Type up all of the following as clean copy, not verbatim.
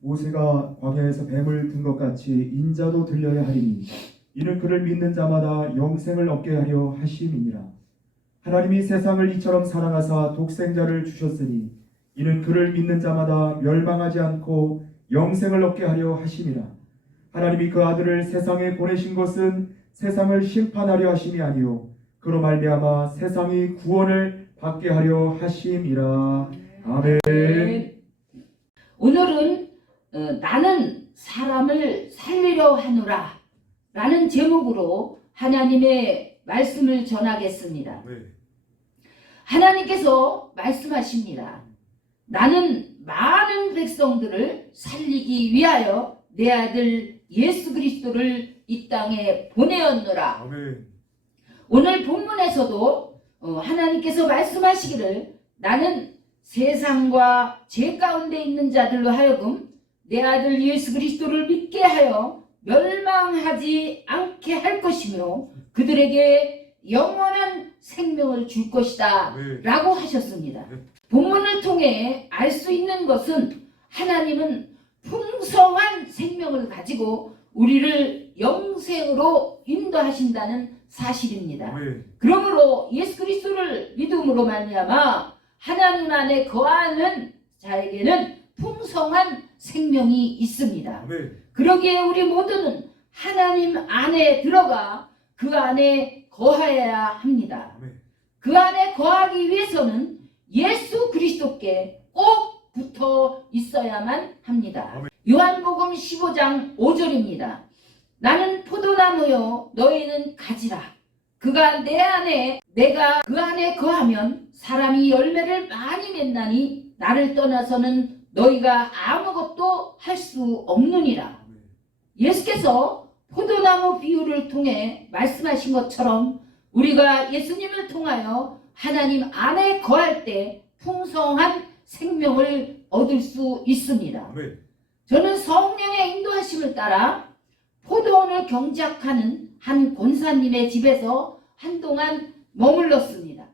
모세가 광야에서 뱀을 든 것 같이 인자도 들려야 하리니 이는 그를 믿는 자마다 영생을 얻게 하려 하심이니라. 하나님이 세상을 이처럼 사랑하사 독생자를 주셨으니 이는 그를 믿는 자마다 멸망하지 않고 영생을 얻게 하려 하심이라. 하나님이 그 아들을 세상에 보내신 것은 세상을 심판하려 하심이 아니요 그로 말미암아 세상이 구원을 받게 하려 하심이라. 아멘. 오늘은 나는 사람을 살리려 하노라 라는 제목으로 하나님의 말씀을 전하겠습니다. 하나님께서 말씀하십니다. 나는 많은 백성들을 살리기 위하여 내 아들 예수 그리스도를 이 땅에 보내었노라. 아멘. 오늘 본문에서도 하나님께서 말씀하시기를 나는 세상과 죄 가운데 있는 자들로 하여금 내 아들 예수 그리스도를 믿게 하여 멸망하지 않게 할 것이며 그들에게 영원한 생명을 줄 것이다 라고 하셨습니다. 본문을 통해 알 수 있는 것은 하나님은 풍성한 생명을 가지고 우리를 영생으로 인도하신다는 사실입니다. 그러므로 예수 그리스도를 믿음으로 말미암아 하나님 안에 거하는 자에게는 풍성한 생명이 있습니다. 그러기에 우리 모두는 하나님 안에 들어가 그 안에 거하여야 합니다. 그 안에 거하기 위해서는 예수 그리스도께 꼭 붙어 있어야만 합니다. 요한복음 15장 5절입니다. 나는 포도나무요 너희는 가지라. 그가 내 안에 내가 그 안에 거하면 사람이 열매를 많이 맺나니 나를 떠나서는 너희가 아무것도 할 수 없느니라. 예수께서 포도나무 비유를 통해 말씀하신 것처럼 우리가 예수님을 통하여 하나님 안에 거할 때 풍성한 생명을 얻을 수 있습니다. 저는 성령의 인도하심을 따라 포도원을 경작하는 한 권사님의 집에서 한동안 머물렀습니다.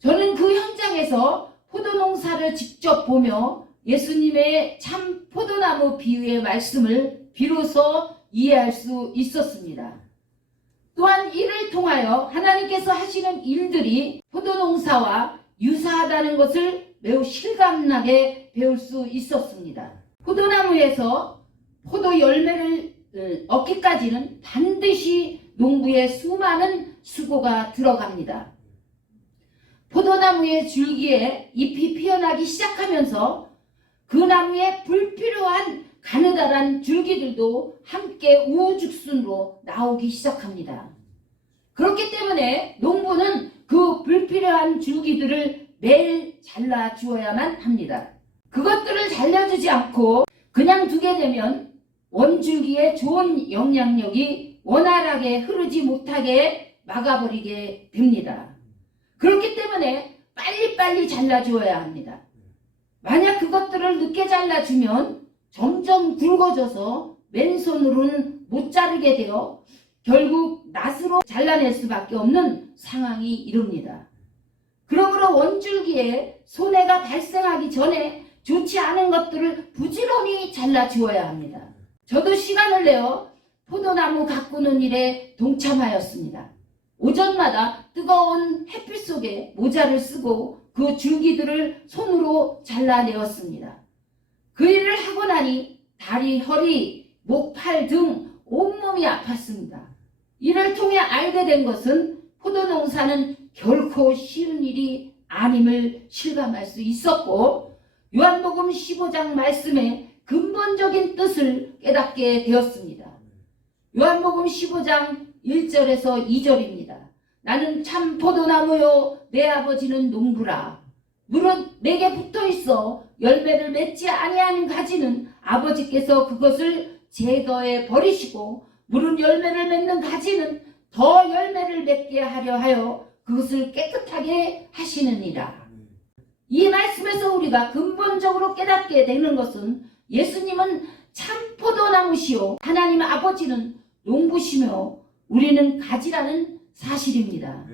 저는 그 현장에서 포도농사를 직접 보며 예수님의 참 포도나무 비유의 말씀을 비로소 이해할 수 있었습니다. 또한 이를 통하여 하나님께서 하시는 일들이 포도농사와 유사하다는 것을 매우 실감나게 배울 수 있었습니다. 포도나무에서 포도 열매를 얻기까지는 반드시 농부의 수많은 수고가 들어갑니다. 포도나무의 줄기에 잎이 피어나기 시작하면서 그 나무에 불필요한 가느다란 줄기들도 함께 우후죽순으로 나오기 시작합니다. 그렇기 때문에 농부는 그 불필요한 줄기들을 매일 잘라 주어야만 합니다. 그것들을 잘라주지 않고 그냥 두게 되면 원줄기에 좋은 영향력이 원활하게 흐르지 못하게 막아버리게 됩니다. 그렇기 때문에 빨리빨리 잘라주어야 합니다. 만약 그것들을 늦게 잘라주면 점점 굵어져서 맨손으로는 못 자르게 되어 결국 낫으로 잘라낼 수밖에 없는 상황이 이릅니다. 그러므로 원줄기에 손해가 발생하기 전에 좋지 않은 것들을 부지런히 잘라주어야 합니다. 저도 시간을 내어 포도나무 가꾸는 일에 동참하였습니다. 오전마다 뜨거운 햇빛 속에 모자를 쓰고 그 줄기들을 손으로 잘라내었습니다. 그 일을 하고 나니 다리, 허리, 목, 팔 등 온몸이 아팠습니다. 이를 통해 알게 된 것은 포도농사는 결코 쉬운 일이 아님을 실감할 수 있었고 요한복음 15장 말씀의 근본적인 뜻을 깨닫게 되었습니다. 요한복음 15장 1절에서 2절입니다. 나는 참 포도나무요 내 아버지는 농부라. 무릇 내게 붙어있어 열매를 맺지 아니하는 가지는 아버지께서 그것을 제거해 버리시고 무릇 열매를 맺는 가지는 더 열매를 맺게 하려 하여 그것을 깨끗하게 하시느니라. 이 말씀에서 우리가 근본적으로 깨닫게 되는 것은 예수님은 참 포도나무시요 하나님 아버지는 농부시며 우리는 가지라는 사실입니다.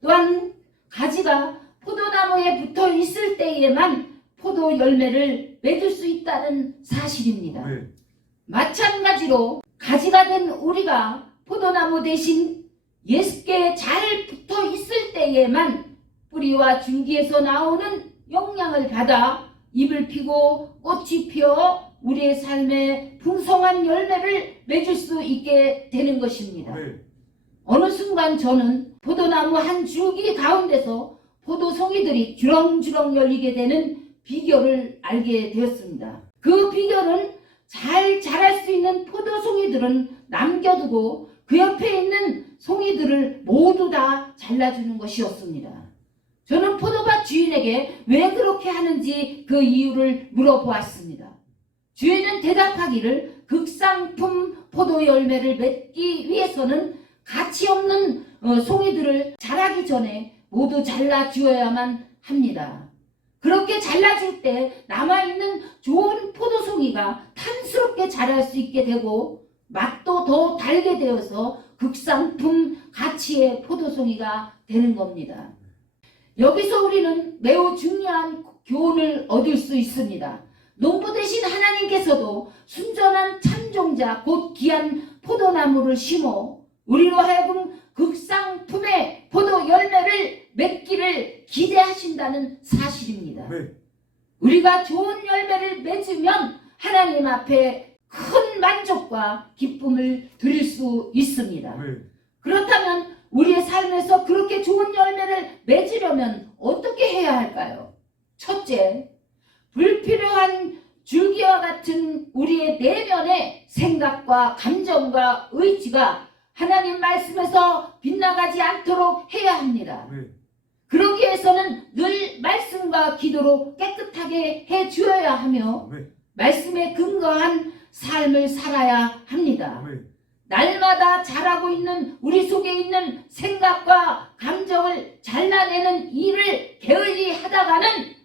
또한 가지가 포도나무에 붙어 있을 때에만 포도 열매를 맺을 수 있다는 사실입니다. 아멘. 마찬가지로 가지가 된 우리가 포도나무 대신 예수께 잘 붙어 있을 때에만 뿌리와 줄기에서 나오는 영양을 받아 잎을 피고 꽃이 피어 우리의 삶에 풍성한 열매를 맺을 수 있게 되는 것입니다. 아멘. 어느 순간 저는 포도나무 한 줄기 가운데서 포도송이들이 주렁주렁 열리게 되는 비결을 알게 되었습니다. 그 비결은 잘 자랄 수 있는 포도송이들은 남겨두고 그 옆에 있는 송이들을 모두 다 잘라주는 것이었습니다. 저는 포도밭 주인에게 왜 그렇게 하는지 그 이유를 물어보았습니다. 주인은 대답하기를 극상품 포도 열매를 맺기 위해서는 가치 없는 송이들을 자라기 전에 모두 잘라주어야만 합니다. 그렇게 잘라줄 때 남아있는 좋은 포도송이가 탐스럽게 자랄 수 있게 되고 맛도 더 달게 되어서 극상품 가치의 포도송이가 되는 겁니다. 여기서 우리는 매우 중요한 교훈을 얻을 수 있습니다. 농부 되신 하나님께서도 순전한 참종자 곧 귀한 포도나무를 심어 우리로 하여금 극상품의 포도 열매를 맺기를 기대하신다는 사실입니다. 아멘. 우리가 좋은 열매를 맺으면 하나님 앞에 큰 만족과 기쁨을 드릴 수 있습니다. 아멘. 그렇다면 우리의 삶에서 그렇게 좋은 열매를 맺으려면 어떻게 해야 할까요? 첫째, 불필요한 줄기와 같은 우리의 내면의 생각과 감정과 의지가 하나님 말씀에서 빗나가지 않도록 해야 합니다. 아멘. 그러기 위해서는 늘 말씀과 기도로 깨끗하게 해주어야 하며 아멘. 말씀에 근거한 삶을 살아야 합니다. 아멘. 날마다 자라고 있는 우리 속에 있는 생각과 감정을 잘라내는 일을 게을리 하다가는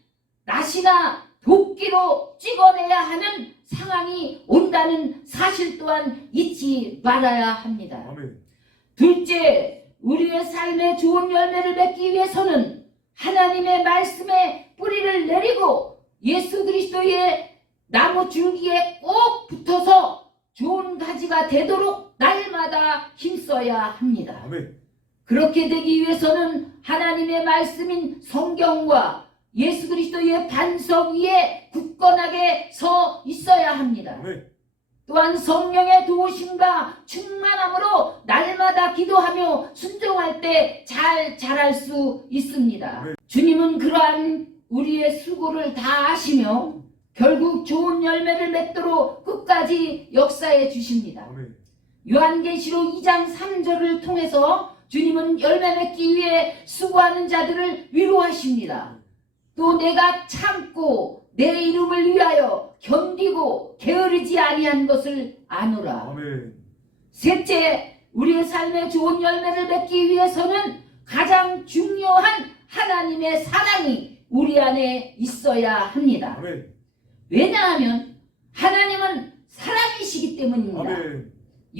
낫이나 도끼로 찍어내야 하는 상황이 온다는 사실 또한 잊지 말아야 합니다. 아멘. 둘째, 우리의 삶에 좋은 열매를 맺기 위해서는 하나님의 말씀에 뿌리를 내리고 예수 그리스도의 나무 줄기에 꼭 붙어서 좋은 가지가 되도록 날마다 힘써야 합니다. 아멘. 그렇게 되기 위해서는 하나님의 말씀인 성경과 예수 그리스도의 반석 위에 굳건하게 서 있어야 합니다. 아멘. 또한 성령의 도우심과 충만함으로 날마다 기도하며 순종할 때 잘 자랄 수 있습니다. 네. 주님은 그러한 우리의 수고를 다 아시며 결국 좋은 열매를 맺도록 끝까지 역사해 주십니다. 아멘. 요한계시록 2장 3절을 통해서 주님은 열매 맺기 위해 수고하는 자들을 위로하십니다. 또 내가 참고 내 이름을 위하여 견디고 게으르지 아니한 것을 아노라. 아멘. 셋째, 우리의 삶에 좋은 열매를 맺기 위해서는 가장 중요한 하나님의 사랑이 우리 안에 있어야 합니다. 아멘. 왜냐하면 하나님은 사랑이시기 때문입니다. 아멘.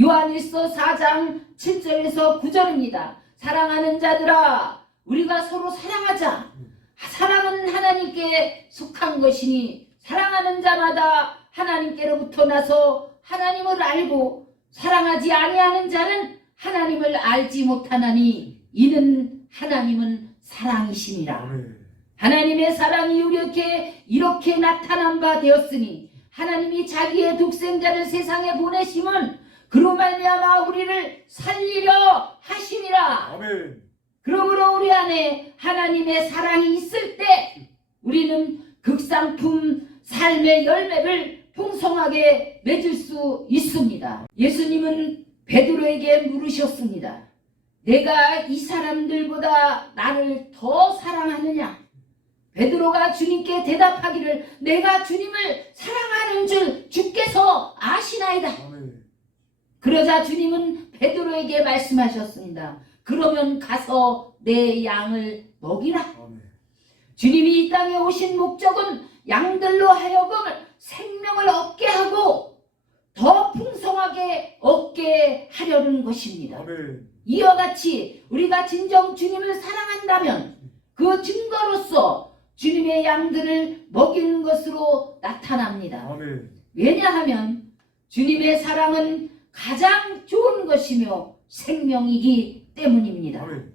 요한일서 4장 7절에서 9절입니다. 사랑하는 자들아, 우리가 서로 사랑하자. 사랑은 하나님께 속한 것이니 사랑하는 자마다 하나님께로부터 나서 하나님을 알고 사랑하지 아니하는 자는 하나님을 알지 못하나니 이는 하나님은 사랑이시니라. 아멘. 하나님의 사랑이 우리에게 이렇게 나타난 바 되었으니 하나님이 자기의 독생자를 세상에 보내심은 그로 말미암아 우리를 살리려 하심이라. 아멘. 그러므로 우리 안에 하나님의 사랑이 있을 때 우리는 극상품 삶의 열매를 풍성하게 맺을 수 있습니다. 예수님은 베드로에게 물으셨습니다. 내가 이 사람들보다 나를 더 사랑하느냐? 베드로가 주님께 대답하기를 내가 주님을 사랑하는 줄 주께서 아시나이다. 아멘. 그러자 주님은 베드로에게 말씀하셨습니다. 그러면 가서 내 양을 먹이라. 아멘. 주님이 이 땅에 오신 목적은 양들로 하여금 생명을 얻게 하고 더 풍성하게 얻게 하려는 것입니다. 아멘. 이와 같이 우리가 진정 주님을 사랑한다면 그 증거로서 주님의 양들을 먹이는 것으로 나타납니다. 아멘. 왜냐하면 주님의 사랑은 가장 좋은 것이며 생명이기 때문입니다. 아멘.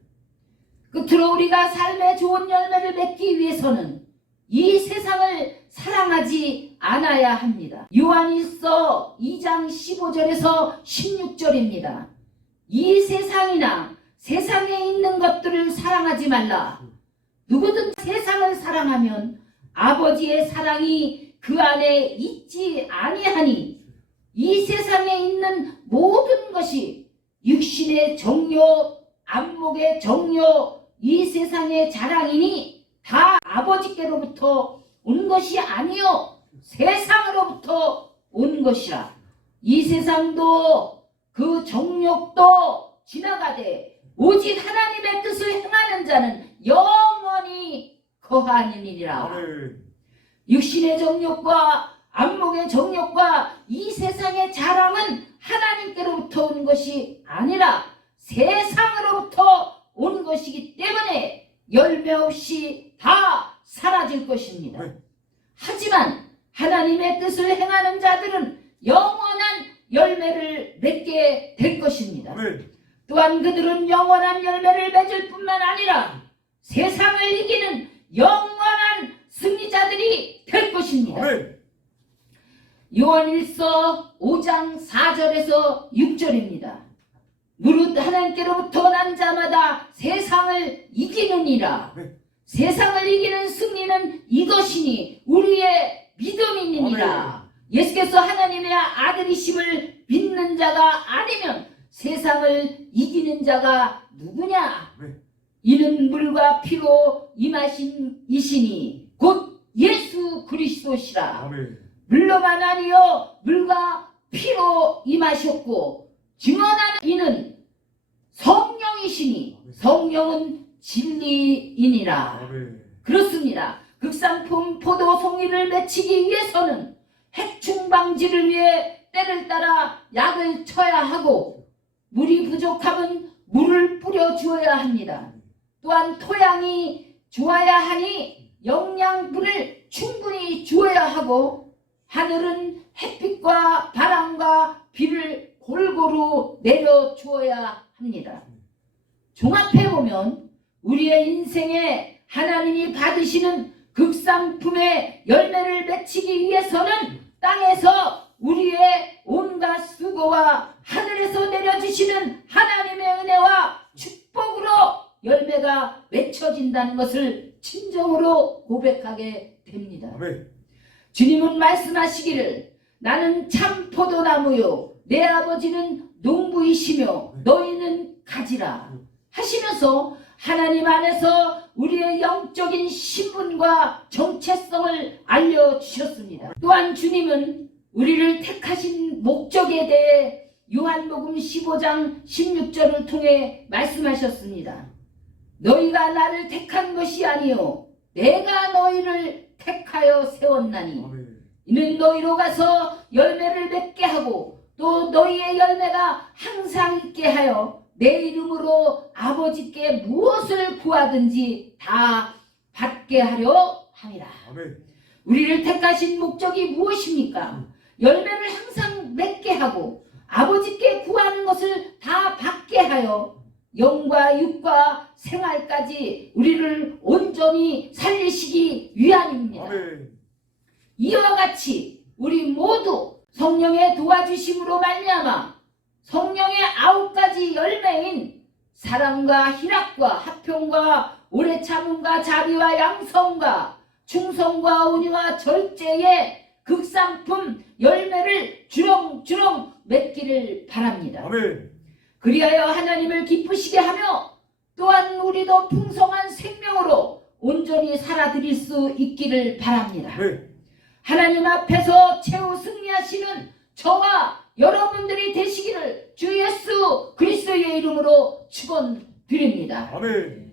끝으로 우리가 삶의 좋은 열매를 맺기 위해서는 이 세상을 사랑하지 않아야 합니다. 요한일서 2장 15절에서 16절입니다. 이 세상이나 세상에 있는 것들을 사랑하지 말라. 누구든 세상을 사랑하면 아버지의 사랑이 그 안에 있지 아니하니 이 세상에 있는 모든 것이 육신의 정욕, 안목의 정욕, 이 세상의 자랑이니 다 아버지께로부터 온 것이 아니요 세상으로부터 온 것이라. 이 세상도 그 정욕도 지나가되 오직 하나님의 뜻을 행하는 자는 영원히 거하느니라. 아멘. 육신의 정욕과 안목의 정욕과 이 세상의 자랑은 하나님께로부터 온 것이 아니라 세상으로부터 온 것이기 때문에 열매 없이 다 사라질 것입니다. 하지만 하나님의 뜻을 행하는 자들은 영원한 열매를 맺게 될 것입니다. 아멘. 또한 그들은 영원한 열매를 맺을 뿐만 아니라 세상을 이기는 영원한 승리자들이 될 것입니다. 아멘. 요한일서 5장 4절에서 6절입니다. 무릇 하나님께로부터 난 자마다 세상을 이기느니라. 아멘. 세상을 이기는 승리는 이것이니 우리의 믿음이니라. 예수께서 하나님의 아들이심을 믿는 자가 아니면 세상을 이기는 자가 누구냐? 아멘. 이는 물과 피로 임하신 이시니 곧 예수 그리스도시라. 아멘. 물로만 아니요 물과 피로 임하셨고 증언하는 이는 성령이시니 성령은 진리이니라. 아멘. 그렇습니다. 극상품 포도 송이를 맺히기 위해서는 해충 방지를 위해 때를 따라 약을 쳐야 하고 물이 부족하면 물을 뿌려 주어야 합니다. 또한 토양이 좋아야 하니 영양분을 충분히 주어야 하고 하늘은 햇빛과 바람과 비를 골고루 내려 주어야 합니다. 종합해보면 우리의 인생에 하나님이 받으시는 극상품의 열매를 맺히기 위해서는 땅에서 우리의 온갖 수고와 하늘에서 내려주시는 하나님의 은혜와 축복으로 열매가 맺혀진다는 것을 진정으로 고백하게 됩니다. 아멘. 주님은 말씀하시기를 나는 참 포도나무요 내 아버지는 농부이시며 너희는 가지라 하시면서 하나님 안에서 우리의 영적인 신분과 정체성을 알려주셨습니다. 또한 주님은 우리를 택하신 목적에 대해 요한복음 15장 16절을 통해 말씀하셨습니다. 너희가 나를 택한 것이 아니요 내가 너희를 택하여 세웠나니 아멘. 이는 너희로 가서 열매를 맺게 하고 또 너희의 열매가 항상 있게 하여 내 이름으로 아버지께 무엇을 구하든지 다 받게 하려 함이라. 아멘. 우리를 택하신 목적이 무엇입니까? 열매를 항상 맺게 하고 아버지께 구하는 것을 다 받게 하여 영과 육과 생활까지 우리를 온전히 살리시기 위함입니다. 아멘. 이와 같이 우리 모두 성령의 도와주심으로 말미암아 성령의 9가지 열매인 사랑과 희락과 화평과 오래 참음과 자비와 양성과 충성과 온유와 절제의 극상품 열매를 주렁주렁 맺기를 바랍니다. 아멘. 그리하여 하나님을 기쁘시게 하며 또한 우리도 풍성한 생명으로 온전히 살아드릴 수 있기를 바랍니다. 아멘. 하나님 앞에서 최후 승리하시는 저와 여러분들이 되시기를 주 예수 그리스도의 이름으로 축원드립니다. 아멘.